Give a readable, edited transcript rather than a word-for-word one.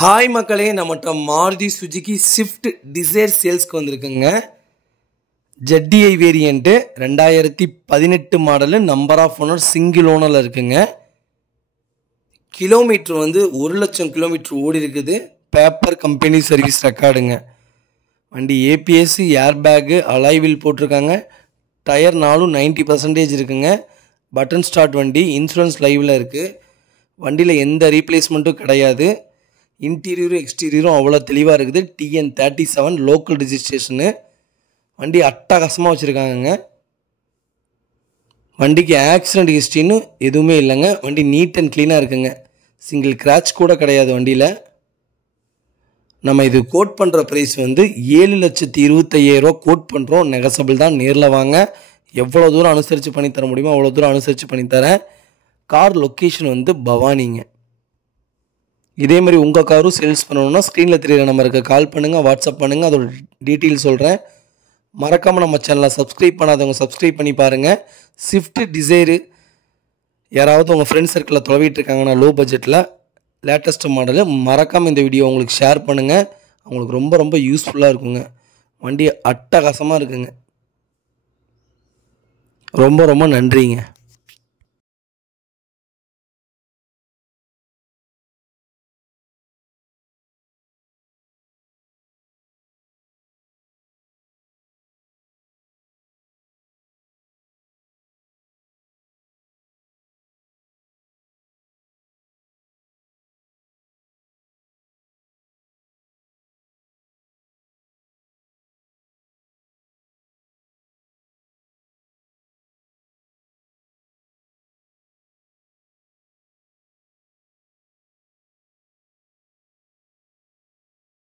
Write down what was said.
Hi மக்களே, நம்மகிட்ட Maruti Suzuki Swift Dzire சேல்ஸ்க்கு வந்திருக்குங்க. ஜெட்டிஐ variant 2018 model, number of owner single ஓனரில் இருக்குங்க. கிலோமீட்டர் 1,00,000 கிலோமீட்டர் ஓடி இருக்குது. பேப்பர் கம்பெனி சர்வீஸ் ரெக்கார்டுங்க. வண்டி ஏபிஎஸ், ஏர் பேக்கு, அலாய்வில் போட்டிருக்காங்க. டயர் 90% இருக்குங்க. பட்டன் ஸ்டார்ட் வண்டி, இன்சூரன்ஸ் லைவில் இருக்குது. வண்டியில் எந்த ரீப்ளேஸ்மெண்ட்டும் கிடையாது. இன்டீரியரும் எக்ஸ்டீரியரும் அவ்வளோ தெளிவாக இருக்குது. TN 37 local ரிஜிஸ்ட்ரேஷனு. வண்டி அட்டகாசமாக வச்சுருக்காங்கங்க. வண்டிக்கு ஆக்சிடெண்ட் ஹிஸ்ட்ரின்னு எதுவுமே இல்லைங்க. வண்டி நீட் அண்ட் க்ளீனாக இருக்குங்க. சிங்கிள் கிராச் கூட கிடையாது வண்டியில். நம்ம இது கோட் பண்ணுற ப்ரைஸ் 7,25,000 கோட் பண்ணுறோம். நெகசபிள் தான். நேரில் வாங்க. எவ்வளோ தூரம் அனுசரித்து பண்ணித்தர முடியுமோ அவ்வளோ தூரம் அனுசரித்து பண்ணித்தரேன். கார் லொக்கேஷன் பவானிங்க. இதேமாதிரி உங்கள் காரும் சேல்ஸ் பண்ணணுன்னா ஸ்க்ரீனில் தெரியுற நம்பருக்கு கால் பண்ணுங்கள், வாட்ஸ்அப் பண்ணுங்கள். அதோட டீட்டெயில் சொல்கிறேன். மறக்காமல் நம்ம சேனலை சப்ஸ்கிரைப் பண்ணாதவங்க சப்ஸ்கிரைப் பண்ணி பாருங்கள். ஸ்விஃப்ட் டிசைரு யாராவது உங்கள் ஃப்ரெண்ட்ஸ் சர்க்கிளில் தொலைவிட்டு இருக்காங்கன்னா லோ பட்ஜெட்டில் லேட்டஸ்ட்டு மாடலு, மறக்காமல் இந்த வீடியோ உங்களுக்கு ஷேர் பண்ணுங்கள். அவங்களுக்கு ரொம்ப ரொம்ப யூஸ்ஃபுல்லாக இருக்குங்க. வண்டி அட்டகாசமாக இருக்குங்க. ரொம்ப ரொம்ப நன்றிங்க.